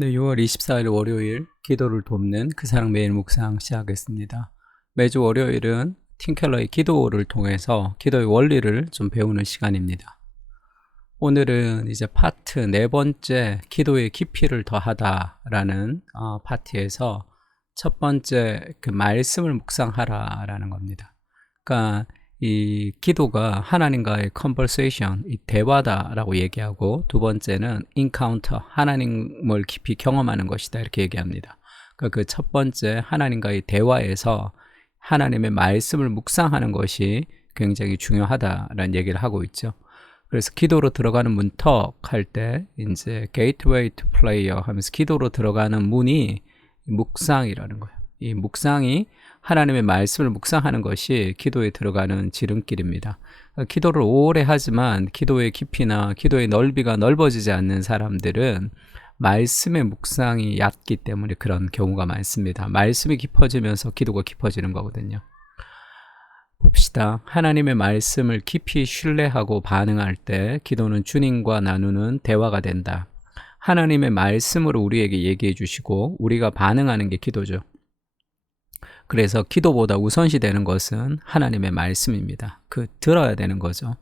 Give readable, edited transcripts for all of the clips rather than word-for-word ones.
네, 6월 24일 월요일 기도를 돕는 그 사랑 매일 묵상 시작하겠습니다. 매주 월요일은 팀켈러의 기도를 통해서 기도의 원리를 좀 배우는 시간입니다. 오늘은 이제 파트 네 번째 기도의 깊이를 더하다라는 파트에서 첫 번째 그 말씀을 묵상하라라는 겁니다. 그러니까 이 기도가 하나님과의 conversation, 이 대화다라고 얘기하고, 두 번째는 encounter, 하나님을 깊이 경험하는 것이다 이렇게 얘기합니다. 그러니까 그 첫 번째 하나님과의 대화에서 하나님의 말씀을 묵상하는 것이 굉장히 중요하다라는 얘기를 하고 있죠. 그래서 기도로 들어가는 문턱 할 때 이제 gateway to prayer 하면서 기도로 들어가는 문이 묵상이라는 거예요. 이 묵상이 하나님의 말씀을 묵상하는 것이 기도에 들어가는 지름길입니다. 기도를 오래 하지만 기도의 깊이나 기도의 넓이가 넓어지지 않는 사람들은 말씀의 묵상이 얕기 때문에 그런 경우가 많습니다. 말씀이 깊어지면서 기도가 깊어지는 거거든요. 봅시다. 하나님의 말씀을 깊이 신뢰하고 반응할 때 기도는 주님과 나누는 대화가 된다. 하나님의 말씀으로 우리에게 얘기해 주시고 우리가 반응하는 게 기도죠. 그래서 기도보다 우선시 되는 것은 하나님의 말씀입니다. 들어야 되는 거죠.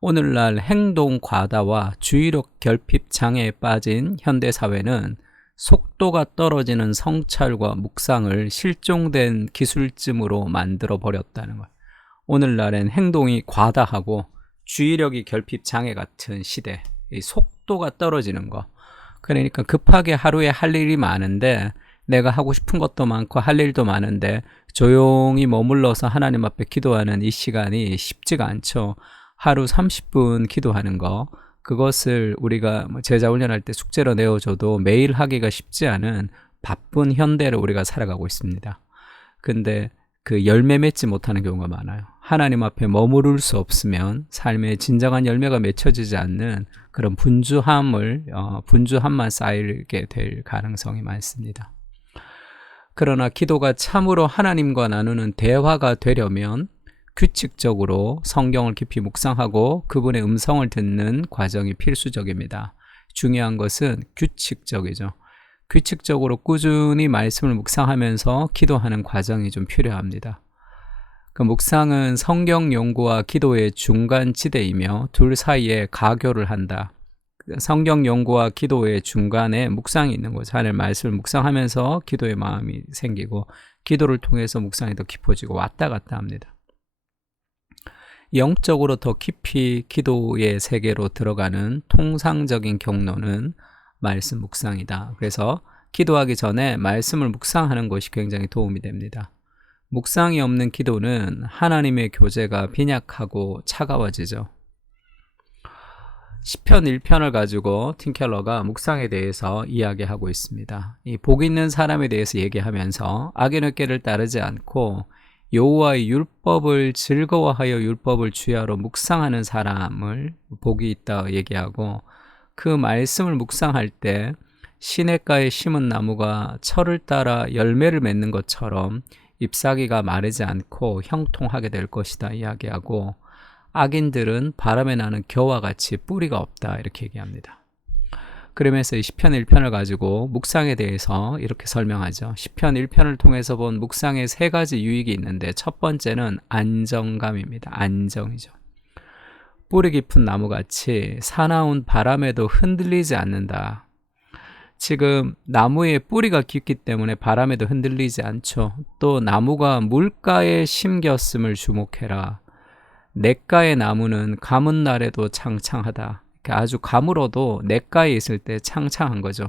오늘날 행동 과다와 주의력 결핍 장애에 빠진 현대사회는 속도가 떨어지는 성찰과 묵상을 실종된 기술쯤으로 만들어 버렸다는 거예요. 오늘날엔 행동이 과다하고 주의력이 결핍 장애 같은 시대, 이 속도가 떨어지는 거. 그러니까 급하게 하루에 할 일이 많은데 내가 하고 싶은 것도 많고 할 일도 많은데 조용히 머물러서 하나님 앞에 기도하는 이 시간이 쉽지가 않죠. 하루 30분 기도하는 거, 그것을 우리가 제자 훈련할 때 숙제로 내어줘도 매일 하기가 쉽지 않은 바쁜 현대를 우리가 살아가고 있습니다. 근데 그 열매 맺지 못하는 경우가 많아요. 하나님 앞에 머무를 수 없으면 삶의 진정한 열매가 맺혀지지 않는 그런 분주함만 쌓이게 될 가능성이 많습니다. 그러나 기도가 참으로 하나님과 나누는 대화가 되려면 규칙적으로 성경을 깊이 묵상하고 그분의 음성을 듣는 과정이 필수적입니다. 중요한 것은 규칙적이죠. 규칙적으로 꾸준히 말씀을 묵상하면서 기도하는 과정이 좀 필요합니다. 그 묵상은 성경 연구와 기도의 중간지대이며 둘 사이에 가교를 한다. 성경 연구와 기도의 중간에 묵상이 있는 거죠. 하나님의 말씀을 묵상하면서 기도의 마음이 생기고 기도를 통해서 묵상이 더 깊어지고 왔다 갔다 합니다. 영적으로 더 깊이 기도의 세계로 들어가는 통상적인 경로는 말씀 묵상이다. 그래서 기도하기 전에 말씀을 묵상하는 것이 굉장히 도움이 됩니다. 묵상이 없는 기도는 하나님의 교제가 빈약하고 차가워지죠. 시편 1편을 가지고 팀켈러가 묵상에 대해서 이야기하고 있습니다. 이 복 있는 사람에 대해서 얘기하면서 악인의 꾀를 따르지 않고 여호와의 율법을 즐거워하여 율법을 주야로 묵상하는 사람을 복이 있다 얘기하고, 그 말씀을 묵상할 때 시냇가에 심은 나무가 철을 따라 열매를 맺는 것처럼 잎사귀가 마르지 않고 형통하게 될 것이다 이야기하고, 악인들은 바람에 나는 겨와 같이 뿌리가 없다 이렇게 얘기합니다. 그러면서 이 시편 1편을 가지고 묵상에 대해서 이렇게 설명하죠. 시편 1편을 통해서 본 묵상의 세 가지 유익이 있는데 첫 번째는 안정감입니다. 안정이죠. 뿌리 깊은 나무같이 사나운 바람에도 흔들리지 않는다. 지금 나무의 뿌리가 깊기 때문에 바람에도 흔들리지 않죠. 또 나무가 물가에 심겼음을 주목해라. 냇가의 나무는 가문 날에도 창창하다. 아주 가물어도 냇가에 있을 때 창창한 거죠.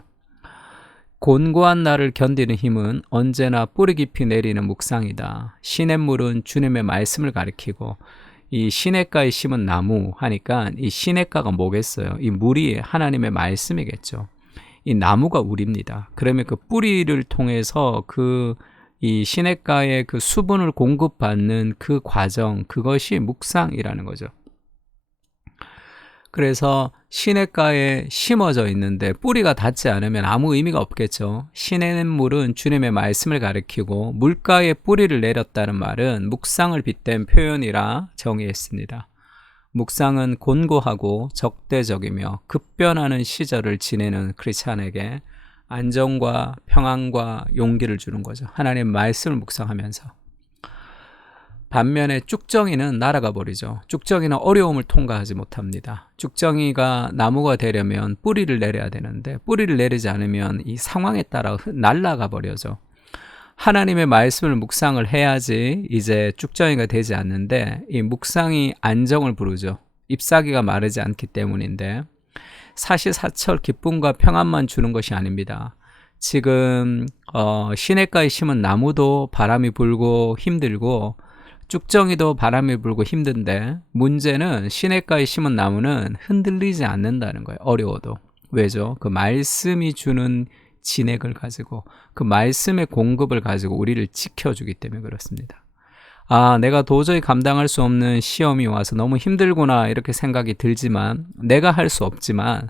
곤고한 날을 견디는 힘은 언제나 뿌리 깊이 내리는 묵상이다. 시냇물은 주님의 말씀을 가리키고, 이 시냇가에 심은 나무 하니까 이 시냇가가 뭐겠어요? 이 물이 하나님의 말씀이겠죠. 이 나무가 우리입니다. 그러면 그 뿌리를 통해서 이 시냇가에 그 수분을 공급받는 그 과정, 그것이 묵상이라는 거죠. 그래서 시냇가에 심어져 있는데 뿌리가 닿지 않으면 아무 의미가 없겠죠. 시냇물은 주님의 말씀을 가리키고 물가에 뿌리를 내렸다는 말은 묵상을 빗댄 표현이라 정의했습니다. 묵상은 곤고하고 적대적이며 급변하는 시절을 지내는 크리스찬에게 안정과 평안과 용기를 주는 거죠. 하나님의 말씀을 묵상하면서. 반면에 쭉정이는 날아가 버리죠. 쭉정이는 어려움을 통과하지 못합니다. 쭉정이가 나무가 되려면 뿌리를 내려야 되는데 뿌리를 내리지 않으면 이 상황에 따라 날아가 버려죠. 하나님의 말씀을 묵상을 해야지 이제 쭉정이가 되지 않는데 이 묵상이 안정을 부르죠. 잎사귀가 마르지 않기 때문인데 사시사철 기쁨과 평안만 주는 것이 아닙니다. 지금 시냇가에 심은 나무도 바람이 불고 힘들고 쭉정이도 바람이 불고 힘든데 문제는 시냇가에 심은 나무는 흔들리지 않는다는 거예요. 어려워도. 왜죠? 그 말씀이 주는 진액을 가지고 그 말씀의 공급을 가지고 우리를 지켜주기 때문에 그렇습니다. 아, 내가 도저히 감당할 수 없는 시험이 와서 너무 힘들구나 이렇게 생각이 들지만 내가 할 수 없지만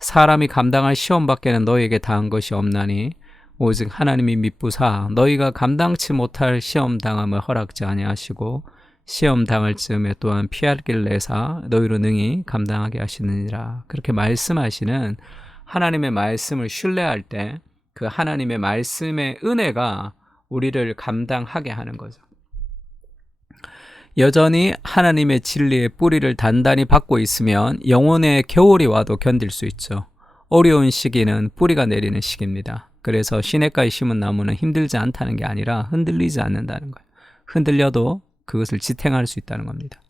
사람이 감당할 시험밖에는 너희에게 다한 것이 없나니 오직 하나님이 미쁘사 너희가 감당치 못할 시험 당함을 허락지 아니하시고 시험 당할 즈음에 또한 피할 길 내사 너희로 능히 감당하게 하시느니라. 그렇게 말씀하시는 하나님의 말씀을 신뢰할 때 그 하나님의 말씀의 은혜가 우리를 감당하게 하는 거죠. 여전히 하나님의 진리의 뿌리를 단단히 받고 있으면 영혼의 겨울이 와도 견딜 수 있죠. 어려운 시기는 뿌리가 내리는 시기입니다. 그래서 시냇가에 심은 나무는 힘들지 않다는 게 아니라 흔들리지 않는다는 거예요. 흔들려도 그것을 지탱할 수 있다는 겁니다.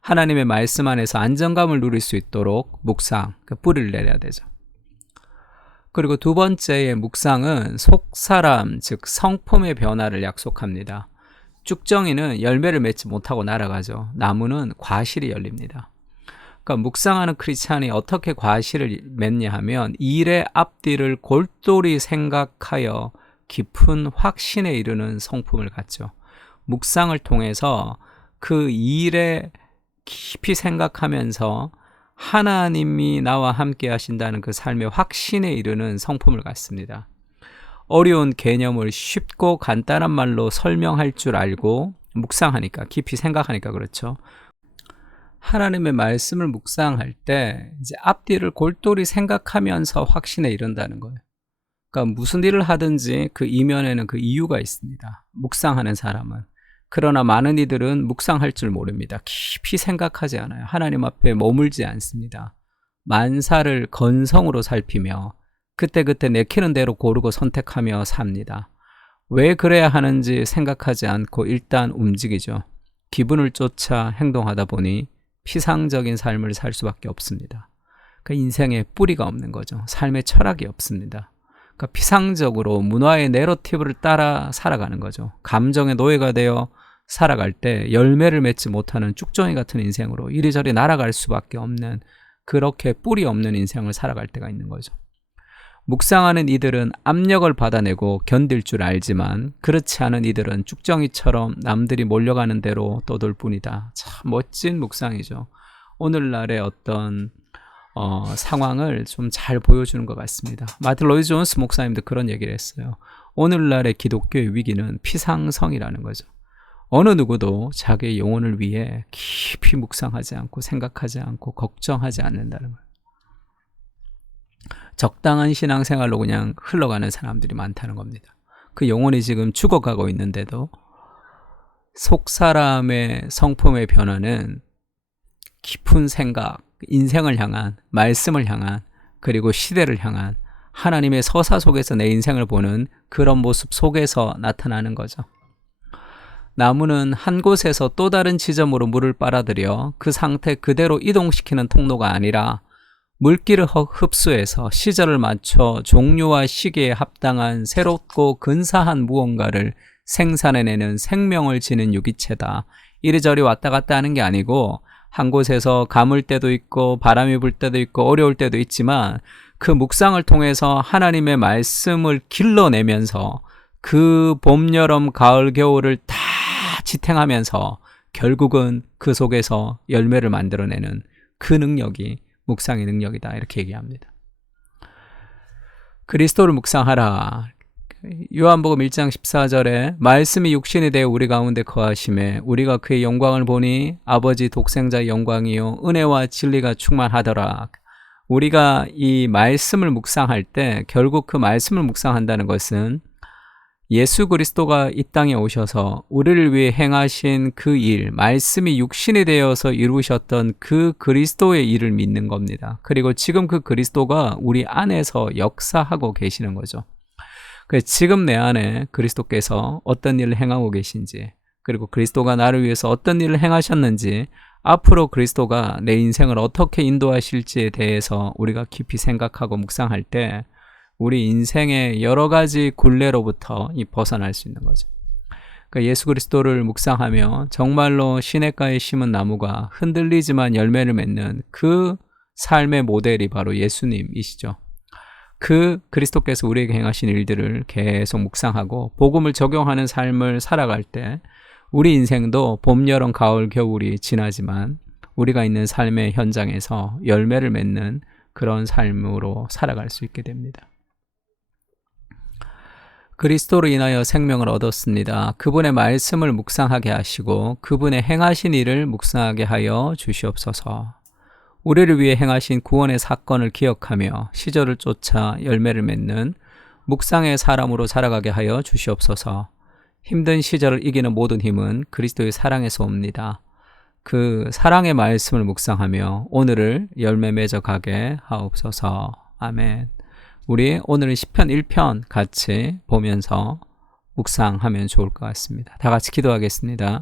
하나님의 말씀 안에서 안정감을 누릴 수 있도록 묵상, 그 뿌리를 내려야 되죠. 그리고 두 번째의 묵상은 속사람, 즉 성품의 변화를 약속합니다. 쭉정이는 열매를 맺지 못하고 날아가죠. 나무는 과실이 열립니다. 그러니까 묵상하는 크리스찬이 어떻게 과실을 맺냐 하면 일의 앞뒤를 골똘히 생각하여 깊은 확신에 이르는 성품을 갖죠. 묵상을 통해서 그 일에 깊이 생각하면서 하나님이 나와 함께 하신다는 그 삶의 확신에 이르는 성품을 갖습니다. 어려운 개념을 쉽고 간단한 말로 설명할 줄 알고 묵상하니까, 깊이 생각하니까 그렇죠. 하나님의 말씀을 묵상할 때 이제 앞뒤를 골똘히 생각하면서 확신에 이른다는 거예요. 그러니까 무슨 일을 하든지 그 이면에는 그 이유가 있습니다. 묵상하는 사람은. 그러나 많은 이들은 묵상할 줄 모릅니다. 깊이 생각하지 않아요. 하나님 앞에 머물지 않습니다. 만사를 건성으로 살피며 그때그때 내키는 대로 고르고 선택하며 삽니다. 왜 그래야 하는지 생각하지 않고 일단 움직이죠. 기분을 쫓아 행동하다 보니 피상적인 삶을 살 수밖에 없습니다. 그 인생에 뿌리가 없는 거죠. 삶의 철학이 없습니다. 그러니까 피상적으로 문화의 내러티브를 따라 살아가는 거죠. 감정의 노예가 되어 살아갈 때 열매를 맺지 못하는 쭉정이 같은 인생으로 이리저리 날아갈 수밖에 없는, 그렇게 뿌리 없는 인생을 살아갈 때가 있는 거죠. 묵상하는 이들은 압력을 받아내고 견딜 줄 알지만 그렇지 않은 이들은 쭉정이처럼 남들이 몰려가는 대로 떠돌 뿐이다. 참 멋진 묵상이죠. 오늘날의 어떤 상황을 좀 잘 보여주는 것 같습니다. 마틴 로이드 존스 목사님도 그런 얘기를 했어요. 오늘날의 기독교의 위기는 피상성이라는 거죠. 어느 누구도 자기의 영혼을 위해 깊이 묵상하지 않고 생각하지 않고 걱정하지 않는다는 거예요. 적당한 신앙생활로 그냥 흘러가는 사람들이 많다는 겁니다. 그 영혼이 지금 죽어가고 있는데도 속사람의 성품의 변화는 깊은 생각, 인생을 향한, 말씀을 향한, 그리고 시대를 향한 하나님의 서사 속에서 내 인생을 보는 그런 모습 속에서 나타나는 거죠. 나무는 한 곳에서 또 다른 지점으로 물을 빨아들여 그 상태 그대로 이동시키는 통로가 아니라 물기를 흡수해서 시절을 맞춰 종류와 시기에 합당한 새롭고 근사한 무언가를 생산해내는 생명을 지닌 유기체다. 이리저리 왔다 갔다 하는 게 아니고 한 곳에서 가물 때도 있고 바람이 불 때도 있고 어려울 때도 있지만 그 묵상을 통해서 하나님의 말씀을 길러내면서 그 봄, 여름, 가을, 겨울을 다 지탱하면서 결국은 그 속에서 열매를 만들어내는 그 능력이 묵상의 능력이다, 이렇게 얘기합니다. 그리스도를 묵상하라. 요한복음 1장 14절에 말씀이 육신이 되어 우리 가운데 거하심에 우리가 그의 영광을 보니 아버지 독생자의 영광이요 은혜와 진리가 충만하더라. 우리가 이 말씀을 묵상할 때 결국 그 말씀을 묵상한다는 것은 예수 그리스도가 이 땅에 오셔서 우리를 위해 행하신 그 일, 말씀이 육신이 되어서 이루셨던 그 그리스도의 일을 믿는 겁니다. 그리고 지금 그 그리스도가 우리 안에서 역사하고 계시는 거죠. 지금 내 안에 그리스도께서 어떤 일을 행하고 계신지, 그리고 그리스도가 나를 위해서 어떤 일을 행하셨는지, 앞으로 그리스도가 내 인생을 어떻게 인도하실지에 대해서 우리가 깊이 생각하고 묵상할 때 우리 인생의 여러 가지 굴레로부터 벗어날 수 있는 거죠. 예수 그리스도를 묵상하며 정말로 시냇가에 심은 나무가 흔들리지만 열매를 맺는 그 삶의 모델이 바로 예수님이시죠. 그 그리스도께서 우리에게 행하신 일들을 계속 묵상하고 복음을 적용하는 삶을 살아갈 때 우리 인생도 봄, 여름, 가을, 겨울이 지나지만 우리가 있는 삶의 현장에서 열매를 맺는 그런 삶으로 살아갈 수 있게 됩니다. 그리스도로 인하여 생명을 얻었습니다. 그분의 말씀을 묵상하게 하시고 그분의 행하신 일을 묵상하게 하여 주시옵소서. 우리를 위해 행하신 구원의 사건을 기억하며 시절을 쫓아 열매를 맺는 묵상의 사람으로 살아가게 하여 주시옵소서. 힘든 시절을 이기는 모든 힘은 그리스도의 사랑에서 옵니다. 그 사랑의 말씀을 묵상하며 오늘을 열매 맺어가게 하옵소서. 아멘. 우리 오늘은 시편 1편 같이 보면서 묵상하면 좋을 것 같습니다. 다 같이 기도하겠습니다.